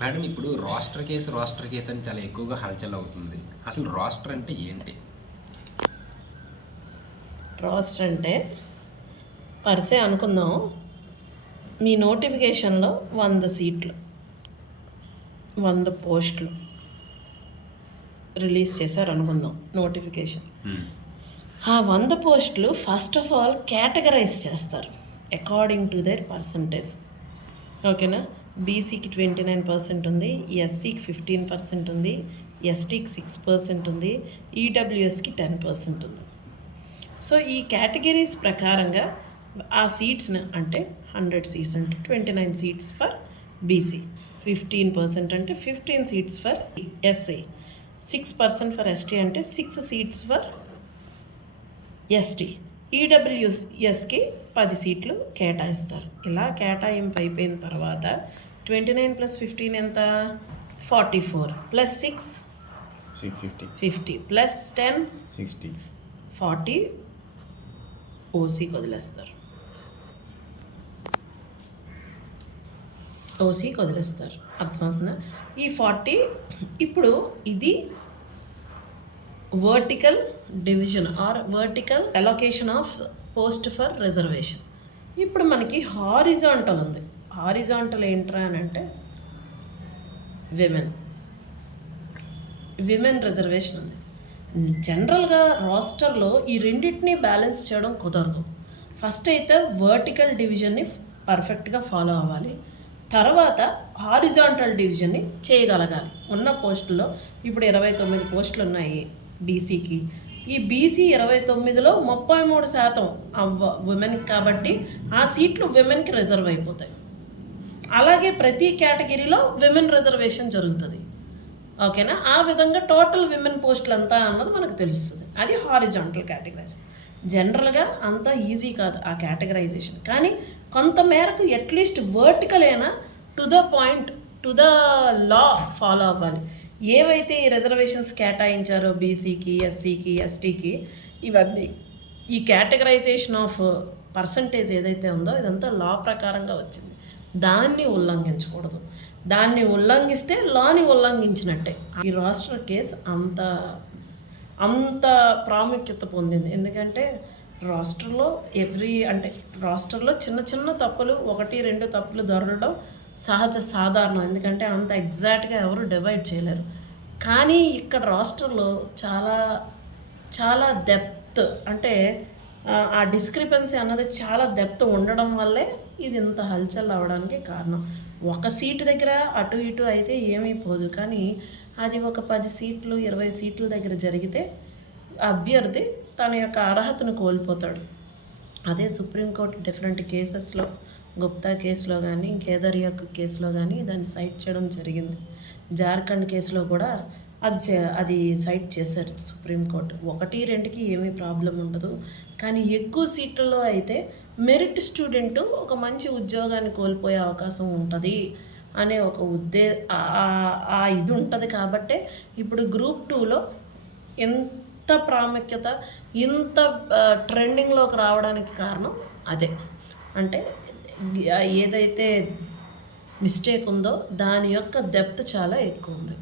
Madam ఇప్పుడు roster case అని చాలా ఎక్కువగా హల్చల్ అవుతుంది. అసలు రోస్టర్ అంటే ఏంటి? రోస్టర్ అంటే పర్సే అనుకుందాం, మీ నోటిఫికేషన్లో 100 సీట్లు 100 పోస్టులు రిలీజ్ చేశారు అనుకుందాం నోటిఫికేషన్. ఆ 100 పోస్టులు ఫస్ట్ ఆఫ్ ఆల్ కేటగరైజ్ చేస్తారు అకార్డింగ్ టు దేర్ పర్సంటేజ్. ఓకేనా? బీసీకి 29% ఉంది, ఎస్సీకి 15% ఉంది, ఎస్టీకి 6% ఉంది, ఈడబ్ల్యూఎస్కి 10% ఉంది. సో ఈ కేటగిరీస్ ప్రకారంగా ఆ సీట్స్ని అంటే 100 సీట్స్ అంటే 29 సీట్స్ ఫర్ బీసీ, 15% అంటే 15 seats for SC, 6% for ST అంటే 6 సీట్స్ ఫర్ ఎస్టీ, ఈడబ్ల్యూఎస్కి 10 సీట్లు కేటాయిస్తారు. ఇలా కేటాయింపు అయిపోయిన తర్వాత 29 + 15 ఎంత? 44 + 6 50 + 10 60 40 ఓసీకి వదిలేస్తారు. అర్థమవుతుందా? ఈ 40 ఇప్పుడు ఇది vertical division or vertical allocation of post for reservation. ఇప్పుడు మనకి హారిజాంటల్ ఉంది. హారిజాంటల్ ఏంట్రా అని అంటే విమెన్ రిజర్వేషన్ ఉంది. జనరల్గా రోస్టర్లో ఈ రెండింటినీ బ్యాలెన్స్ చేయడం కుదరదు. ఫస్ట్ అయితే వర్టికల్ డివిజన్ని పర్ఫెక్ట్గా ఫాలో అవ్వాలి, తర్వాత హారిజాంటల్ డివిజన్ని చేయగలగాలి. ఉన్న పోస్టుల్లో ఇప్పుడు 29 పోస్టులు ఉన్నాయి బీసీకి. ఈ బీసీ 29లో 33% విమెన్కి కాబట్టి ఆ సీట్లు విమెన్కి రిజర్వ్ అయిపోతాయి. అలాగే ప్రతి కేటగిరీలో విమెన్ రిజర్వేషన్ జరుగుతుంది. ఓకేనా? ఆ విధంగా టోటల్ విమెన్ పోస్టులు అంతా అన్నది మనకు తెలుస్తుంది. అది హారిజాంటల్ కేటగరైజేషన్. జనరల్గా అంత ఈజీ కాదు ఆ కేటగరైజేషన్, కానీ కొంత మేరకు అట్లీస్ట్ వర్టికల్ అయినా to the point, to the law follow అవ్వాలి. ఏవైతే ఈ రిజర్వేషన్స్ కేటాయించారో బీసీకి, ఎస్సీకి, ఎస్టీకి, ఇవన్నీ ఈ కేటగరైజేషన్ ఆఫ్ పర్సంటేజ్ ఏదైతే ఉందో ఇదంతా లా ప్రకారంగా వచ్చింది. దాన్ని ఉల్లంఘించకూడదు. దాన్ని ఉల్లంఘిస్తే లాని ఉల్లంఘించినట్టే. ఈ రోస్టర్ కేసు అంత ప్రాముఖ్యత పొందింది. ఎందుకంటే రోస్టర్లో రోస్టర్లో చిన్న చిన్న తప్పులు, 1-2 తప్పులు దొరకడం సాధారణం. ఎందుకంటే అంత ఎగ్జాక్ట్గా ఎవరు డివైడ్ చేయలేరు. కానీ ఇక్కడ రోస్టర్లో చాలా చాలా డెప్త్, అంటే ఆ డిస్క్రిపెన్సీ అన్నది చాలా డెప్త్ ఉండడం వల్లే ఇది ఇంత హల్చల్ అవ్వడానికి కారణం. ఒక సీటు దగ్గర అటు ఇటు అయితే ఏమీ పోదు, కానీ అది ఒక 10 సీట్లు 20 సీట్ల దగ్గర జరిగితే అభ్యర్థి తన యొక్క అర్హతను కోల్పోతాడు. అదే సుప్రీంకోర్టు డిఫరెంట్ కేసెస్లో, గుప్తా కేసులో కానీ, కేదరియా కేసులో కానీ దాన్ని సైట్ చేయడం జరిగింది. జార్ఖండ్ కేసులో కూడా అది సైట్ చేశారు సుప్రీంకోర్టు. 1-2కి ఏమీ ప్రాబ్లం ఉండదు, కానీ ఎక్కువ సీట్లలో అయితే మెరిట్ స్టూడెంట్ ఒక మంచి ఉద్యోగాన్ని కోల్పోయే అవకాశం ఉంటుంది అనే ఒక ఇది ఉంటుంది. కాబట్టే ఇప్పుడు గ్రూప్ 2లో ఎంత ప్రాముఖ్యత, ఇంత ట్రెండింగ్లోకి రావడానికి కారణం అదే. అంటే ఏదైతే మిస్టేక్ ఉందో దాని యొక్క డెప్త్ చాలా ఎక్కువ ఉంది.